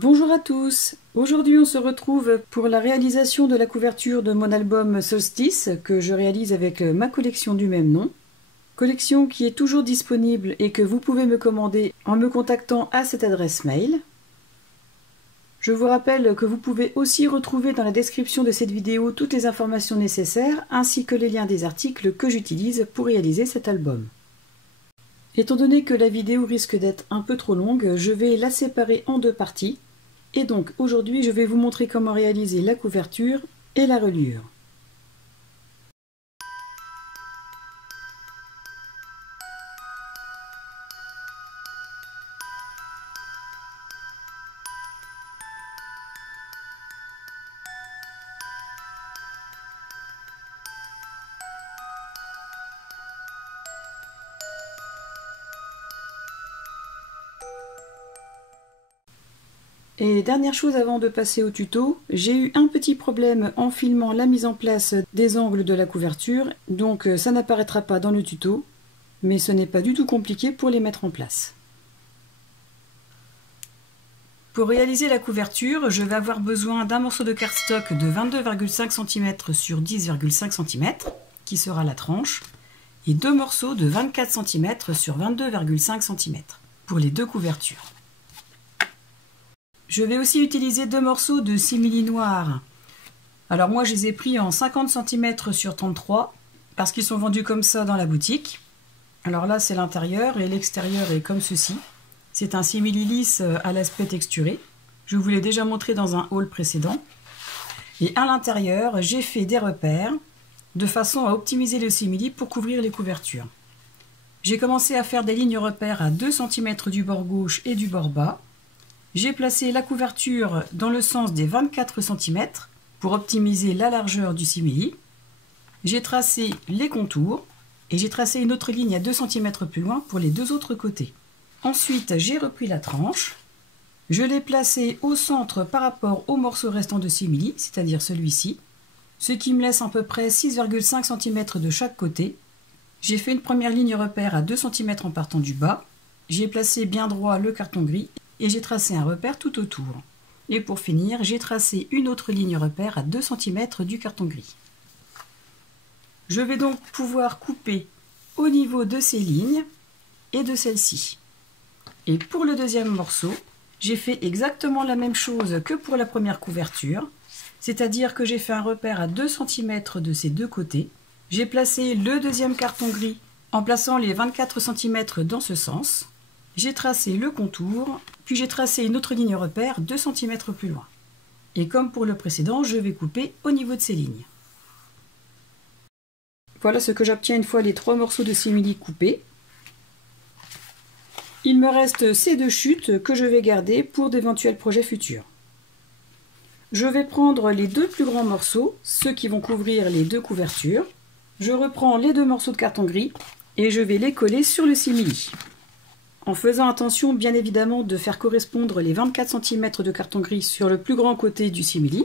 Bonjour à tous, aujourd'hui on se retrouve pour la réalisation de la couverture de mon album Solstice que je réalise avec ma collection du même nom. Collection qui est toujours disponible et que vous pouvez me commander en me contactant à cette adresse mail. Je vous rappelle que vous pouvez aussi retrouver dans la description de cette vidéo toutes les informations nécessaires ainsi que les liens des articles que j'utilise pour réaliser cet album. Étant donné que la vidéo risque d'être un peu trop longue, je vais la séparer en deux parties. Et donc aujourd'hui je vais vous montrer comment réaliser la couverture et la reliure. Et dernière chose avant de passer au tuto, j'ai eu un petit problème en filmant la mise en place des angles de la couverture, donc ça n'apparaîtra pas dans le tuto, mais ce n'est pas du tout compliqué pour les mettre en place. Pour réaliser la couverture, je vais avoir besoin d'un morceau de cardstock de 22,5 cm sur 10,5 cm, qui sera la tranche, et deux morceaux de 24 cm sur 22,5 cm, pour les deux couvertures. Je vais aussi utiliser deux morceaux de simili noir. Alors moi je les ai pris en 50 cm sur 33 parce qu'ils sont vendus comme ça dans la boutique. Alors là c'est l'intérieur et l'extérieur est comme ceci. C'est un simili lisse à l'aspect texturé. Je vous l'ai déjà montré dans un haul précédent. Et à l'intérieur j'ai fait des repères de façon à optimiser le simili pour couvrir les couvertures. J'ai commencé à faire des lignes repères à 2 cm du bord gauche et du bord bas. J'ai placé la couverture dans le sens des 24 cm pour optimiser la largeur du simili. J'ai tracé les contours et j'ai tracé une autre ligne à 2 cm plus loin pour les deux autres côtés. Ensuite, j'ai repris la tranche. Je l'ai placée au centre par rapport au morceau restant de simili, c'est-à-dire celui-ci, ce qui me laisse à peu près 6,5 cm de chaque côté. J'ai fait une première ligne repère à 2 cm en partant du bas. J'ai placé bien droit le carton gris et j'ai tracé un repère tout autour. Et pour finir, j'ai tracé une autre ligne repère à 2 cm du carton gris. Je vais donc pouvoir couper au niveau de ces lignes et de celle-ci. Et pour le deuxième morceau, j'ai fait exactement la même chose que pour la première couverture, c'est-à-dire que j'ai fait un repère à 2 cm de ces deux côtés. J'ai placé le deuxième carton gris en plaçant les 24 cm dans ce sens. J'ai tracé le contour, puis j'ai tracé une autre ligne repère 2 cm plus loin. Et comme pour le précédent, je vais couper au niveau de ces lignes. Voilà ce que j'obtiens une fois les trois morceaux de simili coupés. Il me reste ces deux chutes que je vais garder pour d'éventuels projets futurs. Je vais prendre les deux plus grands morceaux, ceux qui vont couvrir les deux couvertures. Je reprends les deux morceaux de carton gris et je vais les coller sur le simili. En faisant attention bien évidemment de faire correspondre les 24 cm de carton gris sur le plus grand côté du simili,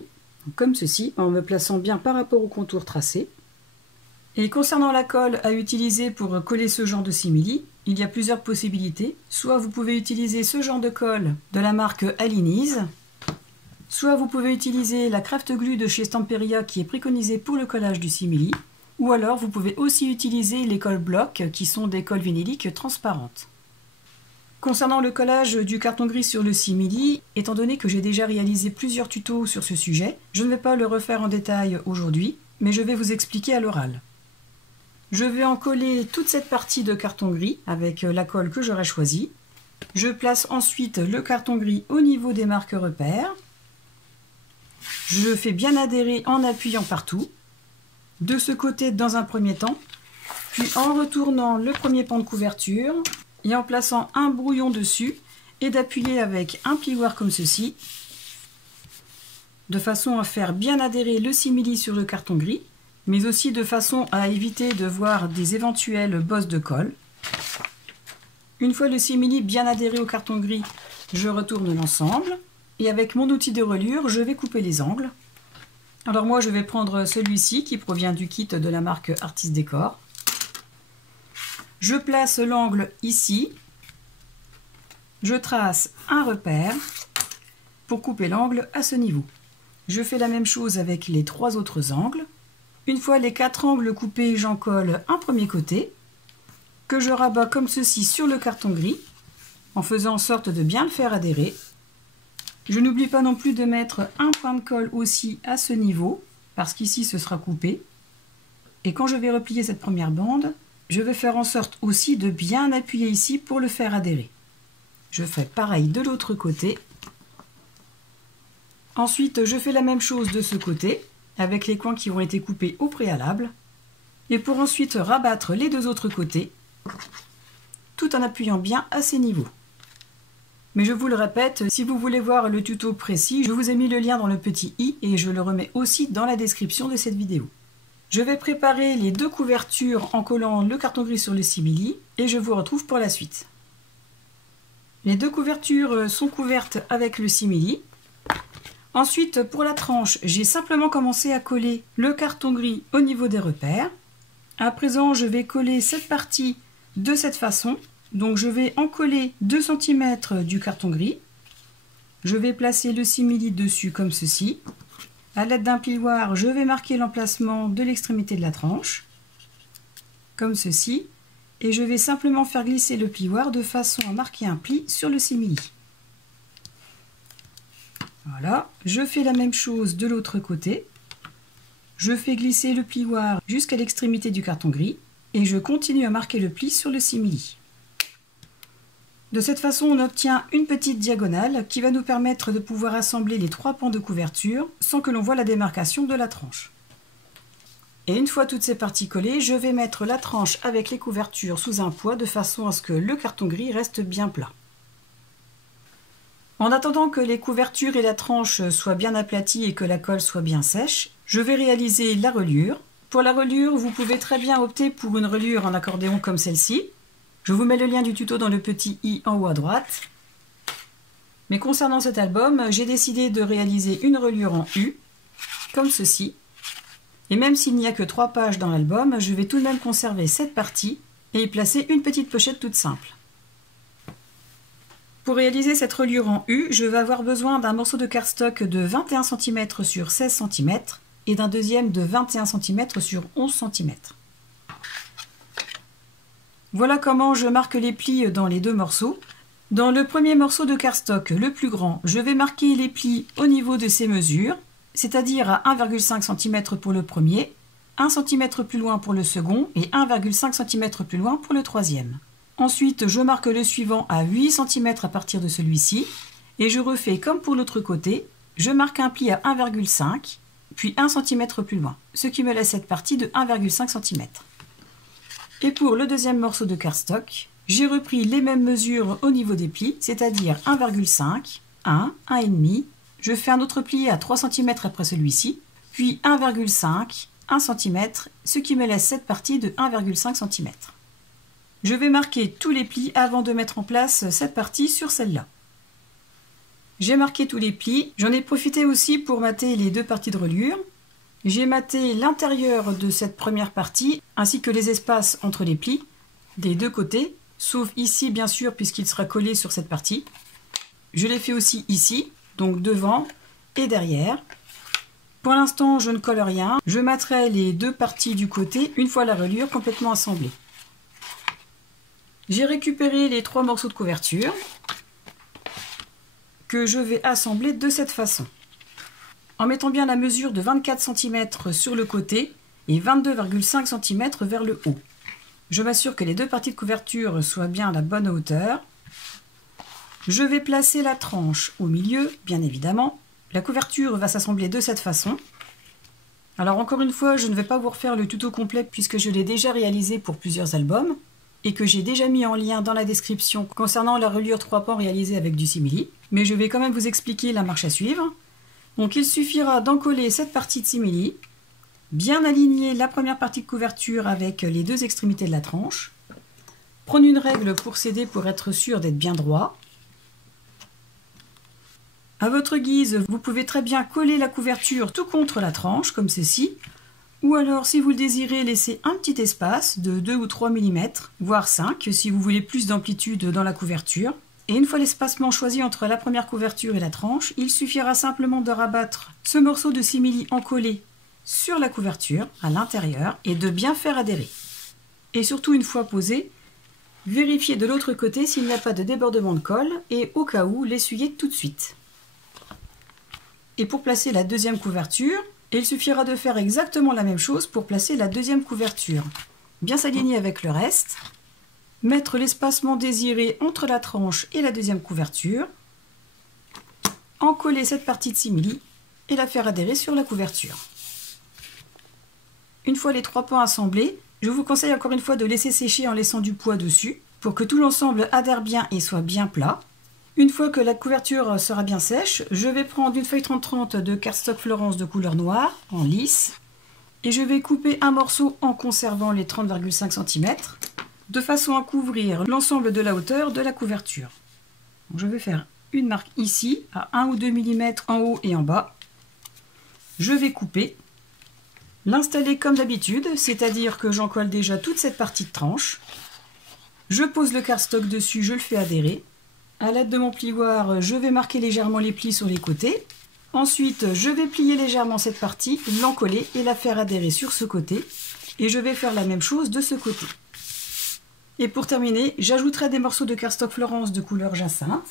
comme ceci, en me plaçant bien par rapport au contour tracé. Et concernant la colle à utiliser pour coller ce genre de simili, il y a plusieurs possibilités. Soit vous pouvez utiliser ce genre de colle de la marque Alinize, soit vous pouvez utiliser la Craft Glue de chez Stamperia qui est préconisée pour le collage du simili, ou alors vous pouvez aussi utiliser les colles blocs qui sont des colles vinyliques transparentes. Concernant le collage du carton gris sur le simili, étant donné que j'ai déjà réalisé plusieurs tutos sur ce sujet, je ne vais pas le refaire en détail aujourd'hui, mais je vais vous expliquer à l'oral. Je vais en coller toute cette partie de carton gris avec la colle que j'aurai choisie. Je place ensuite le carton gris au niveau des marques repères. Je fais bien adhérer en appuyant partout, de ce côté dans un premier temps, puis en retournant le premier pan de couverture, et en plaçant un brouillon dessus et d'appuyer avec un plioir comme ceci de façon à faire bien adhérer le simili sur le carton gris, mais aussi de façon à éviter de voir des éventuelles bosses de colle. Une fois le simili bien adhéré au carton gris, je retourne l'ensemble et avec mon outil de reliure, je vais couper les angles. Alors moi je vais prendre celui-ci qui provient du kit de la marque Artist Décor. Je place l'angle ici, je trace un repère pour couper l'angle à ce niveau. Je fais la même chose avec les 3 autres angles. Une fois les 4 angles coupés, j'en colle un premier côté, que je rabats comme ceci sur le carton gris, en faisant en sorte de bien le faire adhérer. Je n'oublie pas non plus de mettre un point de colle aussi à ce niveau, parce qu'ici ce sera coupé. Et quand je vais replier cette première bande, je vais faire en sorte aussi de bien appuyer ici pour le faire adhérer. Je fais pareil de l'autre côté. Ensuite, je fais la même chose de ce côté, avec les coins qui ont été coupés au préalable. Et pour ensuite rabattre les 2 autres côtés, tout en appuyant bien à ces niveaux. Mais je vous le répète, si vous voulez voir le tuto précis, je vous ai mis le lien dans le petit i et je le remets aussi dans la description de cette vidéo. Je vais préparer les 2 couvertures en collant le carton gris sur le simili et je vous retrouve pour la suite. Les 2 couvertures sont couvertes avec le simili. Ensuite, pour la tranche, j'ai simplement commencé à coller le carton gris au niveau des repères. À présent, je vais coller cette partie de cette façon. Donc je vais en coller 2 cm du carton gris. Je vais placer le simili dessus comme ceci. À l'aide d'un plioir, je vais marquer l'emplacement de l'extrémité de la tranche, comme ceci. Et je vais simplement faire glisser le plioir de façon à marquer un pli sur le simili. Voilà, je fais la même chose de l'autre côté. Je fais glisser le plioir jusqu'à l'extrémité du carton gris et je continue à marquer le pli sur le simili. De cette façon, on obtient une petite diagonale qui va nous permettre de pouvoir assembler les 3 pans de couverture sans que l'on voie la démarcation de la tranche. Et une fois toutes ces parties collées, je vais mettre la tranche avec les couvertures sous un poids de façon à ce que le carton gris reste bien plat. En attendant que les couvertures et la tranche soient bien aplaties et que la colle soit bien sèche, je vais réaliser la reliure. Pour la reliure, vous pouvez très bien opter pour une reliure en accordéon comme celle-ci. Je vous mets le lien du tuto dans le petit i en haut à droite. Mais concernant cet album, j'ai décidé de réaliser une reliure en U, comme ceci. Et même s'il n'y a que 3 pages dans l'album, je vais tout de même conserver cette partie et y placer une petite pochette toute simple. Pour réaliser cette reliure en U, je vais avoir besoin d'un morceau de cardstock de 21 cm sur 16 cm et d'un deuxième de 21 cm sur 11 cm. Voilà comment je marque les plis dans les 2 morceaux. Dans le premier morceau de cardstock, le plus grand, je vais marquer les plis au niveau de ces mesures, c'est-à-dire à 1,5 cm pour le premier, 1 cm plus loin pour le second et 1,5 cm plus loin pour le troisième. Ensuite, je marque le suivant à 8 cm à partir de celui-ci et je refais comme pour l'autre côté, je marque un pli à 1,5 puis 1 cm plus loin, ce qui me laisse cette partie de 1,5 cm. Et pour le deuxième morceau de cardstock, j'ai repris les mêmes mesures au niveau des plis, c'est-à-dire 1,5, 1, 1,5, je fais un autre pli à 3 cm après celui-ci, puis 1,5, 1 cm, ce qui me laisse cette partie de 1,5 cm. Je vais marquer tous les plis avant de mettre en place cette partie sur celle-là. J'ai marqué tous les plis, j'en ai profité aussi pour mater les 2 parties de reliure. J'ai maté l'intérieur de cette première partie, ainsi que les espaces entre les plis, des 2 côtés, sauf ici bien sûr puisqu'il sera collé sur cette partie. Je l'ai fait aussi ici, donc devant et derrière. Pour l'instant, je ne colle rien, je materai les 2 parties du côté une fois la reliure complètement assemblée. J'ai récupéré les 3 morceaux de couverture que je vais assembler de cette façon. En mettant bien la mesure de 24 cm sur le côté et 22,5 cm vers le haut. Je m'assure que les 2 parties de couverture soient bien à la bonne hauteur. Je vais placer la tranche au milieu, bien évidemment. La couverture va s'assembler de cette façon. Alors encore une fois, je ne vais pas vous refaire le tuto complet puisque je l'ai déjà réalisé pour plusieurs albums et que j'ai déjà mis en lien dans la description concernant la reliure 3 pans réalisée avec du simili. Mais je vais quand même vous expliquer la marche à suivre. Donc il suffira d'encoller cette partie de simili, bien aligner la première partie de couverture avec les 2 extrémités de la tranche, prendre une règle pour s'aider pour être sûr d'être bien droit. À votre guise, vous pouvez très bien coller la couverture tout contre la tranche, comme ceci, ou alors si vous le désirez, laisser un petit espace de 2 ou 3 mm, voire 5 si vous voulez plus d'amplitude dans la couverture. Et une fois l'espacement choisi entre la première couverture et la tranche, il suffira simplement de rabattre ce morceau de simili encollé sur la couverture, à l'intérieur, et de bien faire adhérer. Et surtout, une fois posé, vérifiez de l'autre côté s'il n'y a pas de débordement de colle, et au cas où, l'essuyez tout de suite. Et pour placer la deuxième couverture, il suffira de faire exactement la même chose pour placer la deuxième couverture. Bien s'aligner avec le reste, mettre l'espacement désiré entre la tranche et la deuxième couverture, encoller cette partie de simili et la faire adhérer sur la couverture. Une fois les 3 pans assemblés, je vous conseille encore une fois de laisser sécher en laissant du poids dessus pour que tout l'ensemble adhère bien et soit bien plat. Une fois que la couverture sera bien sèche, je vais prendre une feuille 30-30 de cardstock Florence de couleur noire en lisse et je vais couper un morceau en conservant les 30,5 cm de façon à couvrir l'ensemble de la hauteur de la couverture. Donc je vais faire une marque ici à 1 ou 2 mm en haut et en bas. Je vais couper. L'installer comme d'habitude, c'est-à-dire que j'en colle déjà toute cette partie de tranche. Je pose le cardstock dessus, je le fais adhérer. À l'aide de mon plioir, je vais marquer légèrement les plis sur les côtés. Ensuite, je vais plier légèrement cette partie, l'encoller et la faire adhérer sur ce côté. Et je vais faire la même chose de ce côté. Et pour terminer, j'ajouterai des morceaux de cardstock Florence de couleur jacinthe,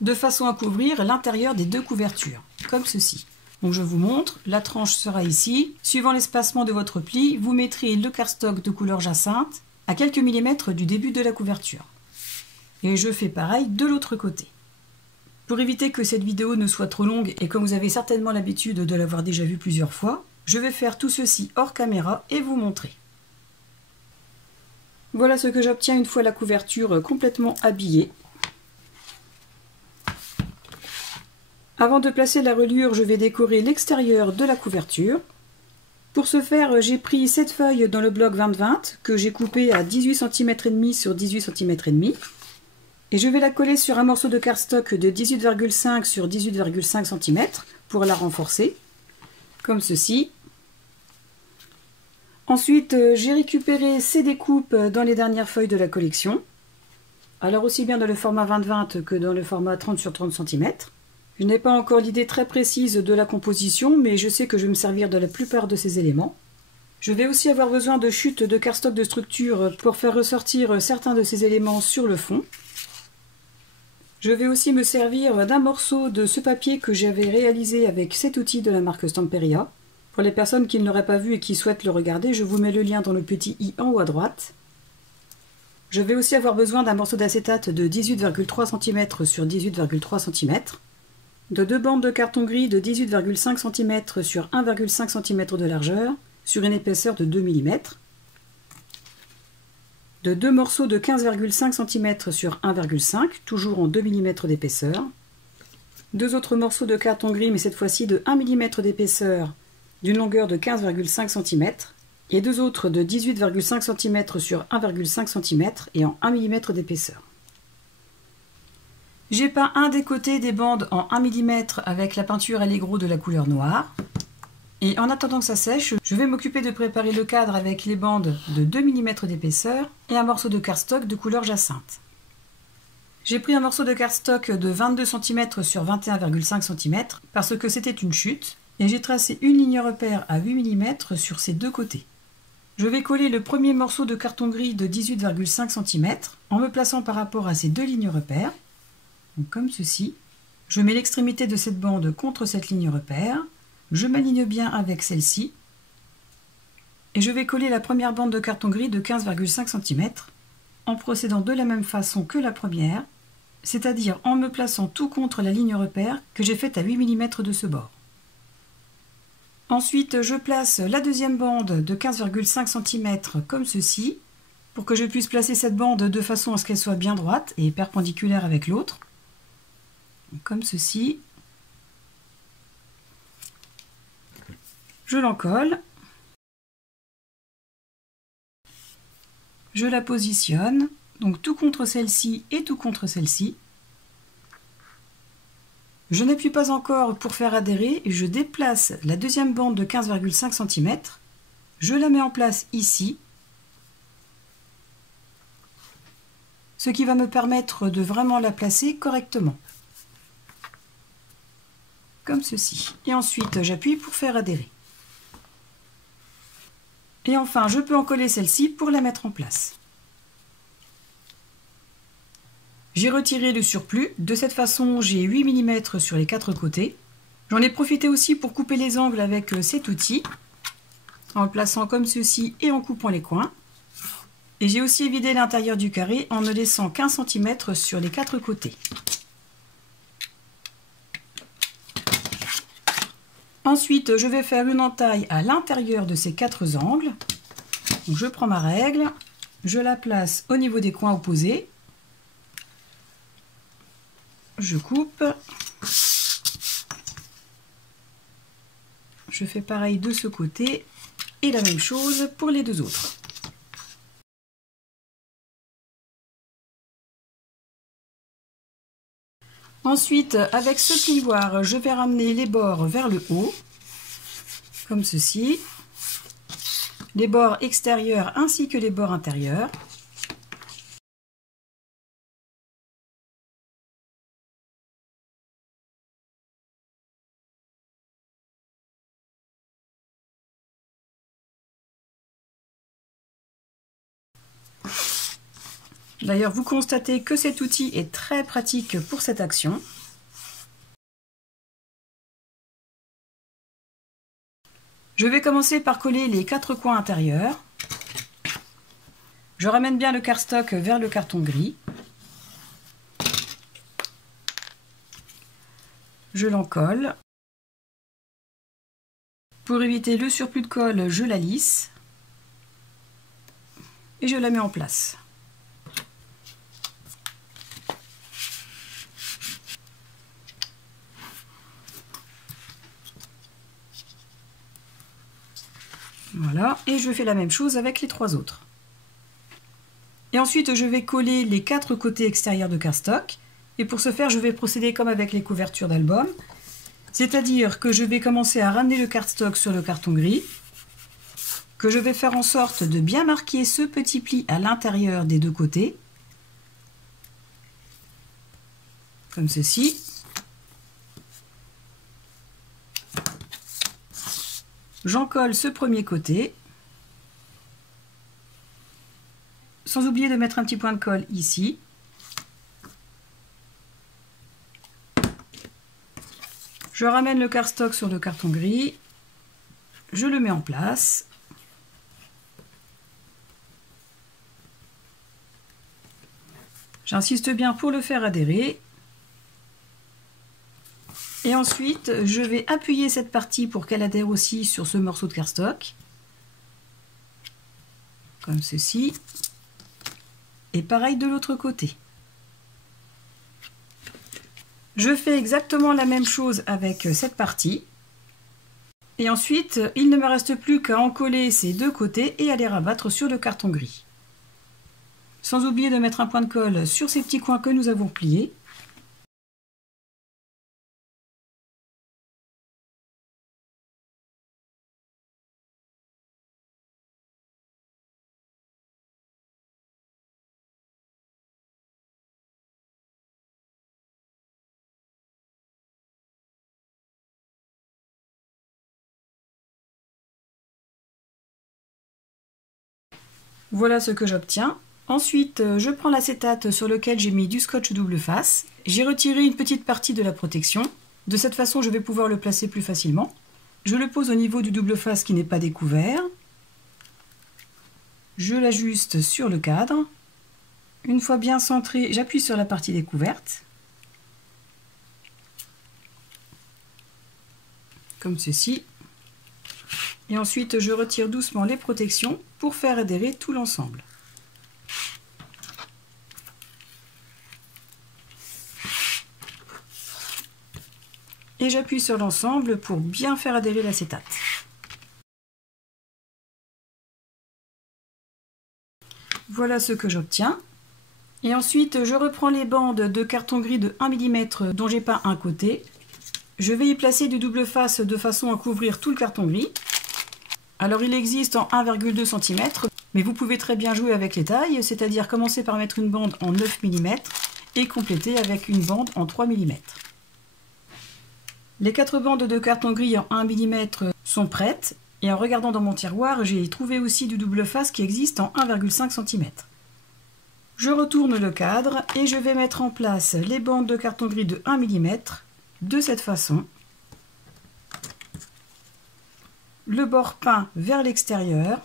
de façon à couvrir l'intérieur des 2 couvertures, comme ceci. Donc je vous montre, la tranche sera ici. Suivant l'espacement de votre pli, vous mettrez le cardstock de couleur jacinthe à quelques millimètres du début de la couverture. Et je fais pareil de l'autre côté. Pour éviter que cette vidéo ne soit trop longue et comme vous avez certainement l'habitude de l'avoir déjà vu plusieurs fois, je vais faire tout ceci hors caméra et vous montrer. Voilà ce que j'obtiens une fois la couverture complètement habillée. Avant de placer la reliure, je vais décorer l'extérieur de la couverture. Pour ce faire, j'ai pris cette feuille dans le bloc 20-20 que j'ai coupé à 18 cm et demi sur 18 cm et demi. Et je vais la coller sur un morceau de cardstock de 18,5 sur 18,5 cm pour la renforcer, comme ceci. Ensuite, j'ai récupéré ces découpes dans les dernières feuilles de la collection. Alors aussi bien dans le format 20-20 que dans le format 30 sur 30 cm. Je n'ai pas encore l'idée très précise de la composition, mais je sais que je vais me servir de la plupart de ces éléments. Je vais aussi avoir besoin de chutes de cardstock de structure pour faire ressortir certains de ces éléments sur le fond. Je vais aussi me servir d'un morceau de ce papier que j'avais réalisé avec cet outil de la marque Stamperia. Pour les personnes qui ne l'auraient pas vu et qui souhaitent le regarder, je vous mets le lien dans le petit i en haut à droite. Je vais aussi avoir besoin d'un morceau d'acétate de 18,3 cm sur 18,3 cm. De 2 bandes de carton gris de 18,5 cm sur 1,5 cm de largeur sur une épaisseur de 2 mm, de 2 morceaux de 15,5 cm sur 1,5, toujours en 2 mm d'épaisseur, 2 autres morceaux de carton gris mais cette fois-ci de 1 mm d'épaisseur d'une longueur de 15,5 cm et 2 autres de 18,5 cm sur 1,5 cm et en 1 mm d'épaisseur. J'ai peint un des côtés des bandes en 1 mm avec la peinture Allegro de la couleur noire. Et en attendant que ça sèche, je vais m'occuper de préparer le cadre avec les bandes de 2 mm d'épaisseur et un morceau de cardstock de couleur jacinthe. J'ai pris un morceau de cardstock de 22 cm sur 21,5 cm parce que c'était une chute et j'ai tracé une ligne repère à 8 mm sur ces 2 côtés. Je vais coller le premier morceau de carton gris de 18,5 cm en me plaçant par rapport à ces 2 lignes repères. Donc comme ceci, je mets l'extrémité de cette bande contre cette ligne repère, je m'aligne bien avec celle-ci, et je vais coller la première bande de carton gris de 15,5 cm en procédant de la même façon que la première, c'est-à-dire en me plaçant tout contre la ligne repère que j'ai faite à 8 mm de ce bord. Ensuite, je place la deuxième bande de 15,5 cm comme ceci, pour que je puisse placer cette bande de façon à ce qu'elle soit bien droite et perpendiculaire avec l'autre. Comme ceci. Je l'encolle. Je la positionne, donc tout contre celle-ci et tout contre celle-ci. Je n'appuie pas encore pour faire adhérer et je déplace la deuxième bande de 15,5 cm. Je la mets en place ici. ce qui va me permettre de vraiment la placer correctement. Comme ceci. Et ensuite, j'appuie pour faire adhérer. Et enfin, je peux en coller celle-ci pour la mettre en place. J'ai retiré le surplus. De cette façon, j'ai 8 mm sur les 4 côtés. J'en ai profité aussi pour couper les angles avec cet outil, en le plaçant comme ceci et en coupant les coins. Et j'ai aussi évidé l'intérieur du carré en ne laissant qu'1 cm sur les 4 côtés. Ensuite, je vais faire une entaille à l'intérieur de ces 4 angles. Donc, je prends ma règle, je la place au niveau des coins opposés. Je coupe. Je fais pareil de ce côté et la même chose pour les 2 autres. Ensuite, avec ce plioir, je vais ramener les bords vers le haut, comme ceci. Les bords extérieurs ainsi que les bords intérieurs. D'ailleurs, vous constatez que cet outil est très pratique pour cette action. Je vais commencer par coller les 4 coins intérieurs. Je ramène bien le cardstock vers le carton gris. Je l'encolle. Pour éviter le surplus de colle, je la lisse. Et je la mets en place. Voilà, et je fais la même chose avec les 3 autres. Et ensuite, je vais coller les 4 côtés extérieurs de cardstock. Et pour ce faire, je vais procéder comme avec les couvertures d'album. C'est-à-dire que je vais commencer à ramener le cardstock sur le carton gris, que je vais faire en sorte de bien marquer ce petit pli à l'intérieur des 2 côtés, comme ceci. J'en colle ce premier côté, sans oublier de mettre un petit point de colle ici. Je ramène le cardstock sur le carton gris, je le mets en place. J'insiste bien pour le faire adhérer. Et ensuite, je vais appuyer cette partie pour qu'elle adhère aussi sur ce morceau de cardstock. Comme ceci. Et pareil de l'autre côté. Je fais exactement la même chose avec cette partie. Et ensuite, il ne me reste plus qu'à encoller ces 2 côtés et à les rabattre sur le carton gris. Sans oublier de mettre un point de colle sur ces petits coins que nous avons pliés. Voilà ce que j'obtiens. Ensuite, je prends l'acétate sur lequel j'ai mis du scotch double face. J'ai retiré une petite partie de la protection. De cette façon, je vais pouvoir le placer plus facilement. Je le pose au niveau du double face qui n'est pas découvert. Je l'ajuste sur le cadre. Une fois bien centré, j'appuie sur la partie découverte. Comme ceci. Et ensuite, je retire doucement les protections pour faire adhérer tout l'ensemble. Et j'appuie sur l'ensemble pour bien faire adhérer l'acétate. Voilà ce que j'obtiens. Et ensuite, je reprends les bandes de carton gris de 1 mm dont j'ai peint un côté. Je vais y placer du double face de façon à couvrir tout le carton gris. Alors il existe en 1,2 cm. Mais vous pouvez très bien jouer avec les tailles, c'est-à-dire commencer par mettre une bande en 9 mm et compléter avec une bande en 3 mm. Les 4 bandes de carton gris en 1 mm sont prêtes, et en regardant dans mon tiroir, j'ai trouvé aussi du double face qui existe en 1,5 cm. Je retourne le cadre et je vais mettre en place les bandes de carton gris de 1 mm de cette façon. Le bord peint vers l'extérieur.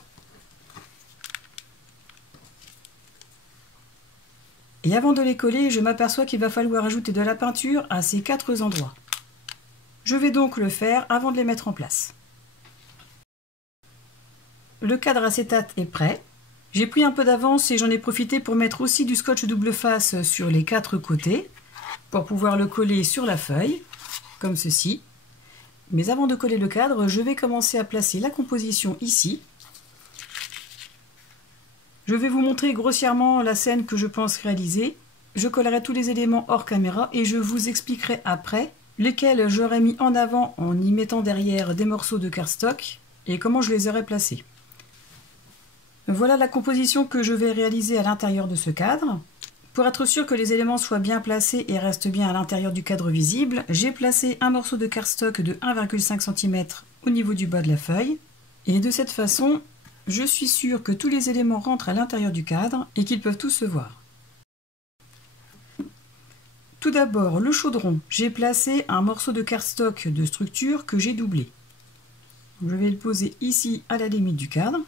Et avant de les coller, je m'aperçois qu'il va falloir ajouter de la peinture à ces 4 endroits. Je vais donc le faire avant de les mettre en place. Le cadre acétate est prêt. J'ai pris un peu d'avance et j'en ai profité pour mettre aussi du scotch double face sur les 4 côtés pour pouvoir le coller sur la feuille, comme ceci. Mais avant de coller le cadre, je vais commencer à placer la composition ici. Je vais vous montrer grossièrement la scène que je pense réaliser. Je collerai tous les éléments hors caméra et je vous expliquerai après lesquels j'aurais mis en avant en y mettant derrière des morceaux de cardstock et comment je les aurais placés. Voilà la composition que je vais réaliser à l'intérieur de ce cadre. Pour être sûr que les éléments soient bien placés et restent bien à l'intérieur du cadre visible, j'ai placé un morceau de cardstock de 1,5 cm au niveau du bas de la feuille. Et de cette façon, je suis sûre que tous les éléments rentrent à l'intérieur du cadre et qu'ils peuvent tous se voir. Tout d'abord, le chaudron. J'ai placé un morceau de cardstock de structure que j'ai doublé. Je vais le poser ici à la limite du cadre.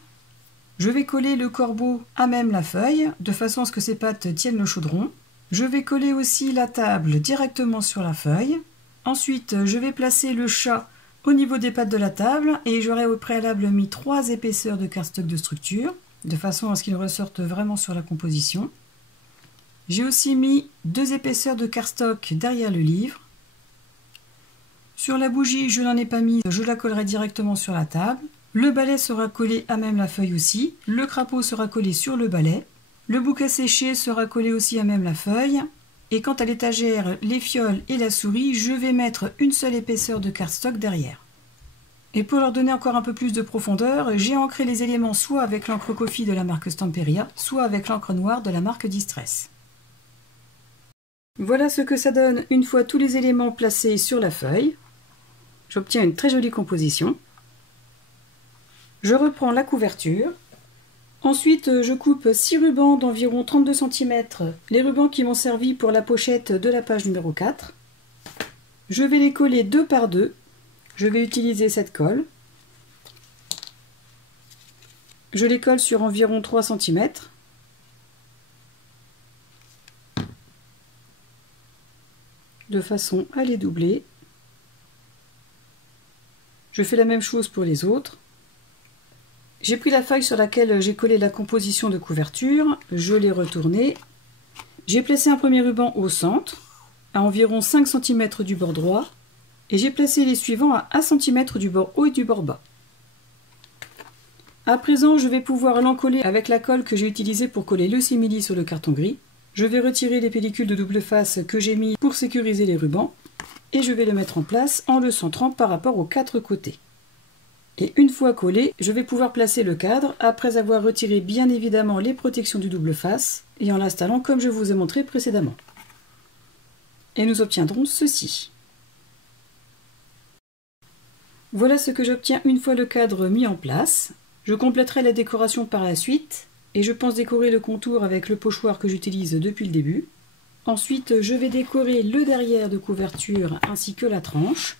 Je vais coller le corbeau à même la feuille, de façon à ce que ses pattes tiennent le chaudron. Je vais coller aussi la table directement sur la feuille. Ensuite, je vais placer le chat au niveau des pattes de la table et j'aurai au préalable mis 3 épaisseurs de cardstock de structure, de façon à ce qu'il ressorte vraiment sur la composition. J'ai aussi mis 2 épaisseurs de cardstock derrière le livre. Sur la bougie, je n'en ai pas mis, je la collerai directement sur la table. Le balai sera collé à même la feuille aussi, le crapaud sera collé sur le balai, le bouquet séché sera collé aussi à même la feuille, et quant à l'étagère, les fioles et la souris, je vais mettre une seule épaisseur de cardstock derrière. Et pour leur donner encore un peu plus de profondeur, j'ai ancré les éléments soit avec l'encre Coffee de la marque Stamperia, soit avec l'encre noire de la marque Distress. Voilà ce que ça donne une fois tous les éléments placés sur la feuille. J'obtiens une très jolie composition. Je reprends la couverture. Ensuite, je coupe 6 rubans d'environ 32 cm, les rubans qui m'ont servi pour la pochette de la page numéro 4. Je vais les coller 2 par 2. Je vais utiliser cette colle. Je les colle sur environ 3 cm. De façon à les doubler. Je fais la même chose pour les autres. J'ai pris la feuille sur laquelle j'ai collé la composition de couverture, je l'ai retournée. J'ai placé un premier ruban au centre, à environ 5 cm du bord droit, et j'ai placé les suivants à 1 cm du bord haut et du bord bas. À présent, je vais pouvoir l'encoller avec la colle que j'ai utilisée pour coller le simili sur le carton gris. Je vais retirer les pellicules de double face que j'ai mis pour sécuriser les rubans, et je vais le mettre en place en le centrant par rapport aux 4 côtés. Et une fois collé, je vais pouvoir placer le cadre après avoir retiré bien évidemment les protections du double face et en l'installant comme je vous ai montré précédemment. Et nous obtiendrons ceci. Voilà ce que j'obtiens une fois le cadre mis en place. Je compléterai la décoration par la suite et je pense décorer le contour avec le pochoir que j'utilise depuis le début. Ensuite, je vais décorer le derrière de couverture ainsi que la tranche.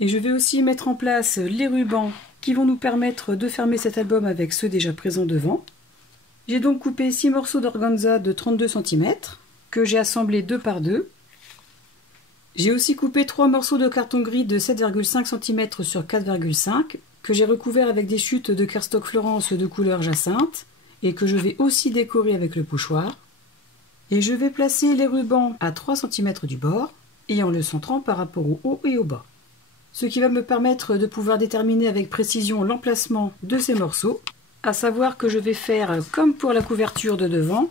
Et je vais aussi mettre en place les rubans qui vont nous permettre de fermer cet album avec ceux déjà présents devant. J'ai donc coupé 6 morceaux d'organza de 32 cm que j'ai assemblés 2 par 2. J'ai aussi coupé 3 morceaux de carton gris de 7,5 cm sur 4,5 que j'ai recouvert avec des chutes de cardstock Florence de couleur jacinthe et que je vais aussi décorer avec le pochoir. Et je vais placer les rubans à 3 cm du bord et en le centrant par rapport au haut et au bas. Ce qui va me permettre de pouvoir déterminer avec précision l'emplacement de ces morceaux, à savoir que je vais faire comme pour la couverture de devant,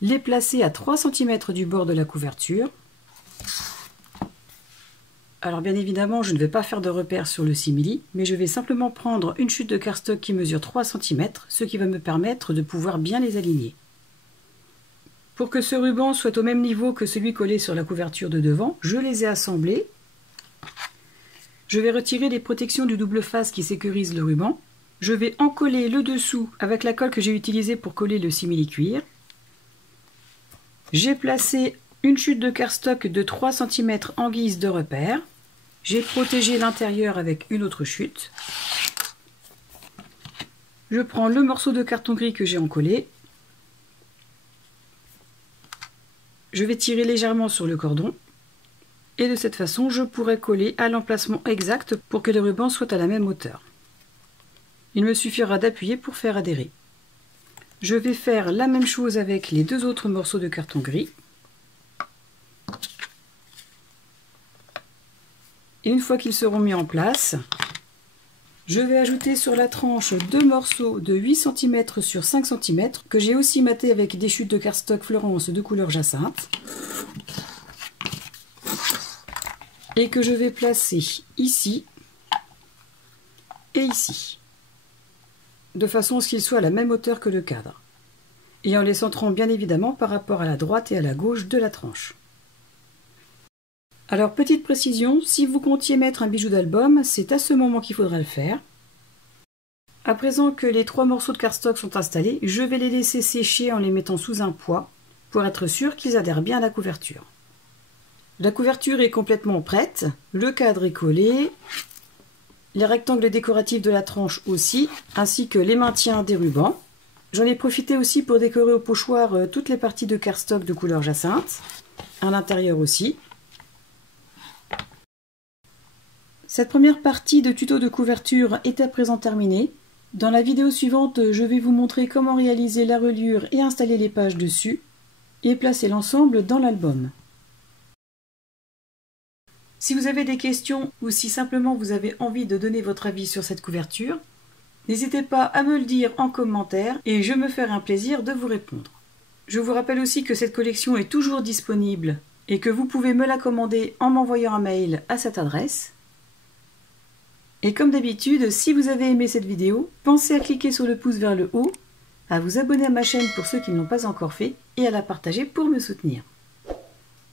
les placer à 3 cm du bord de la couverture. Alors bien évidemment, je ne vais pas faire de repère sur le simili, mais je vais simplement prendre une chute de cardstock qui mesure 3 cm, ce qui va me permettre de pouvoir bien les aligner. Pour que ce ruban soit au même niveau que celui collé sur la couverture de devant, je les ai assemblés. Je vais retirer les protections du double face qui sécurisent le ruban. Je vais encoller le dessous avec la colle que j'ai utilisée pour coller le simili-cuir. J'ai placé une chute de cardstock de 3 cm en guise de repère. J'ai protégé l'intérieur avec une autre chute. Je prends le morceau de carton gris que j'ai encollé. Je vais tirer légèrement sur le cordon. Et de cette façon, je pourrai coller à l'emplacement exact pour que les rubans soient à la même hauteur. Il me suffira d'appuyer pour faire adhérer. Je vais faire la même chose avec les deux autres morceaux de carton gris. Et une fois qu'ils seront mis en place, je vais ajouter sur la tranche deux morceaux de 8 cm sur 5 cm que j'ai aussi maté avec des chutes de cardstock Florence de couleur jacinthe. Et que je vais placer ici et ici, de façon à ce qu'ils soient à la même hauteur que le cadre, et en les centrant bien évidemment par rapport à la droite et à la gauche de la tranche. Alors petite précision, si vous comptiez mettre un bijou d'album, c'est à ce moment qu'il faudra le faire. À présent que les trois morceaux de cardstock sont installés, je vais les laisser sécher en les mettant sous un poids pour être sûr qu'ils adhèrent bien à la couverture. La couverture est complètement prête, le cadre est collé, les rectangles décoratifs de la tranche aussi, ainsi que les maintiens des rubans. J'en ai profité aussi pour décorer au pochoir toutes les parties de cardstock de couleur jacinthe, à l'intérieur aussi. Cette première partie de tuto de couverture est à présent terminée. Dans la vidéo suivante, je vais vous montrer comment réaliser la reliure et installer les pages dessus, et placer l'ensemble dans l'album. Si vous avez des questions ou si simplement vous avez envie de donner votre avis sur cette couverture, n'hésitez pas à me le dire en commentaire et je me ferai un plaisir de vous répondre. Je vous rappelle aussi que cette collection est toujours disponible et que vous pouvez me la commander en m'envoyant un mail à cette adresse. Et comme d'habitude, si vous avez aimé cette vidéo, pensez à cliquer sur le pouce vers le haut, à vous abonner à ma chaîne pour ceux qui ne l'ont pas encore fait et à la partager pour me soutenir.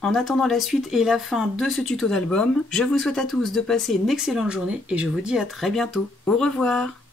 En attendant la suite et la fin de ce tuto d'album, je vous souhaite à tous de passer une excellente journée et je vous dis à très bientôt. Au revoir!